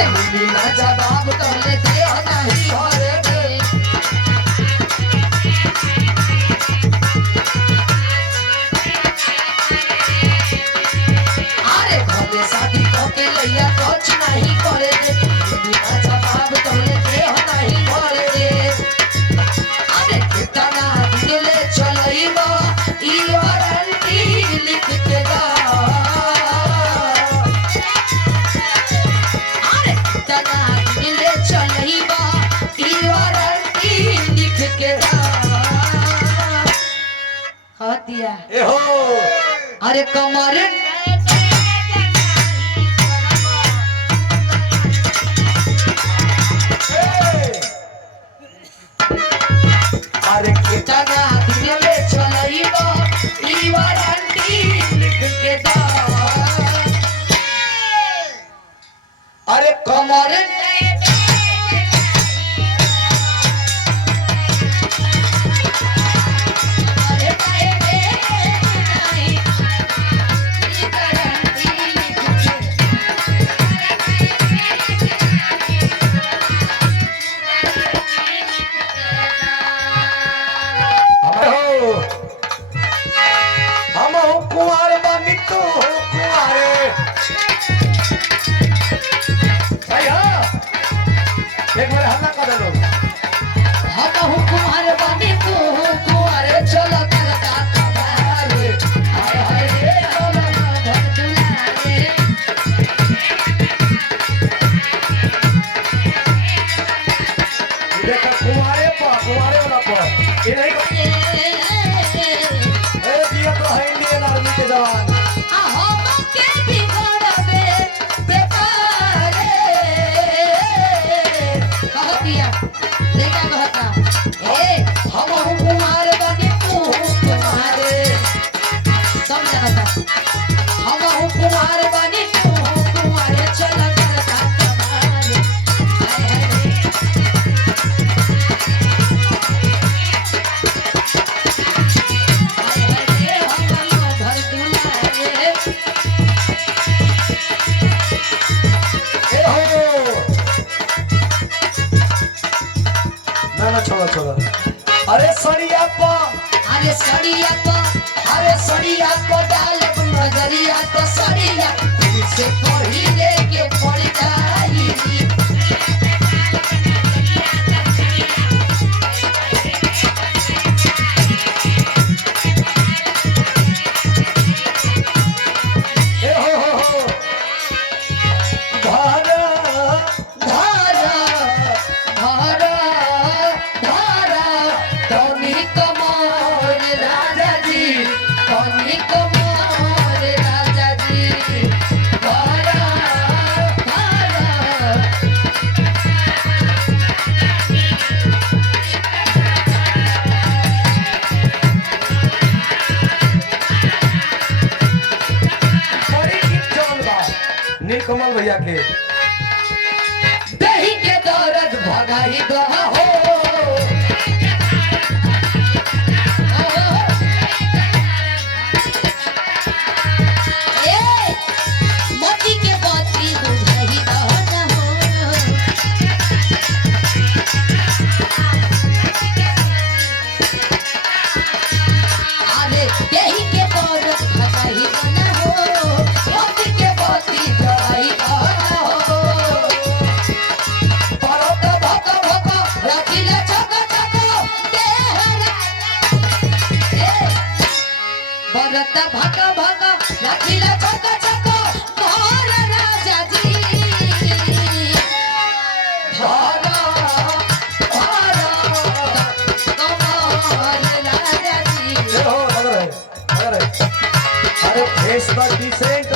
अरे बिना जवाब तोले दे नहीं घरे के अरे घरे शादी करके लैया कुछ नहीं करे के बिना जवाब तोले दे नहीं घरे के अरे कितना दिले चलइबा ई वारंटी लिख के दा अरे कितना दिले चलइबा ई वारंटी लिख के दा हतिया ए हो अरे कमर अरे कितना दिले चलइबा ई वारंटी लिख के दा अरे कमर अरे काहे रे नहीं ई गारंटी लिख के हम हो कुंवार बानी तू हो कुंवारे भैया एक बार हल्ला कर दो हम कुमार बनी तू कुमार चल करता कबारे हाय हाय रे चल घर दुलारे देखा कुंवारे वाला पर ये नहीं ए दिया तो है इंडियन आर्मी के जवान आ हम के बिगड़बे बेपारे कहतिया देखा कहता ए हम कुमार बनी तू कुमारे समझाता हम कुमार बनी तू कुमार चल करता कबारे हाय हाय रे हाय हाय रे हम घर दुलारे ए हो ना छोड़ा अरे सड़िया पा अरे सड़िया को डाल नजरिया तो सड़िया से पहिले के पड़ जाई ए हो धारा धारा धारा धारा तनी कमर राजा जी तनी कमर राजा जी धारा धारा बड़ी की चल बा नीलकमल भैया के दही के दर्द भगाई दहा हो ए मोती के बाती बुझाई दहा हो अरे दही के दर्द भगाई दहा हो मोती के बाती बुझाई दहा हो परत भक भक रखिले चक चक देहरा ए परत भक भक रखिले चक चक घर राजा जी घर घर कमर राजा जी ए हो अगर है अरे फेस द डिसेंट